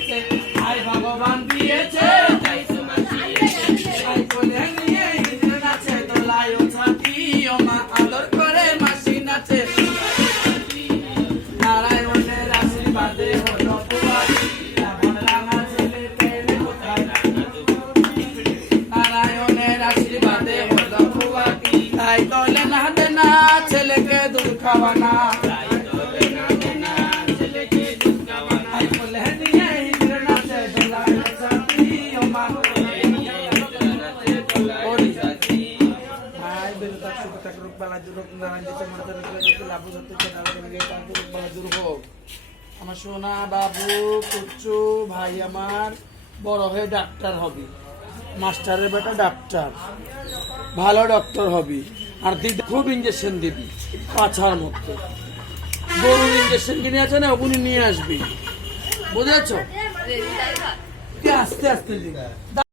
দিয়েছে, আয় ভগবান দিয়েছে, তাই তোমার দিয়েছে। আয় কোলে নিয়ে হিজড়ে নাচে, দোলায় ও ছাতি, ও মা আদর করে মাসি নাচে। নারায়ণের আশীর্বাদে হলো পুবাদি, এমন রাঙা ছেলে পেলে কোথায়? নারায়ণের আশীর্বাদে হলো পুবাদি, তাই দলে না দে না ছেলেকে দুধ খাওয়ানা। আমার সোনা বাবু কুচ্চু ভাই আমার বড় হয়ে ডাক্তার হবি, মাস্টারের বেটা ডাক্তার, ভালো ডক্টর হবি। আর দিদি খুব ইঞ্জেকশন দিবি পাছার মধ্যে, গরুর ইঞ্জেকশন কিনে আছে না, ওগুলি নিয়ে আসবি, বুঝেছ? আস্তে আস্তে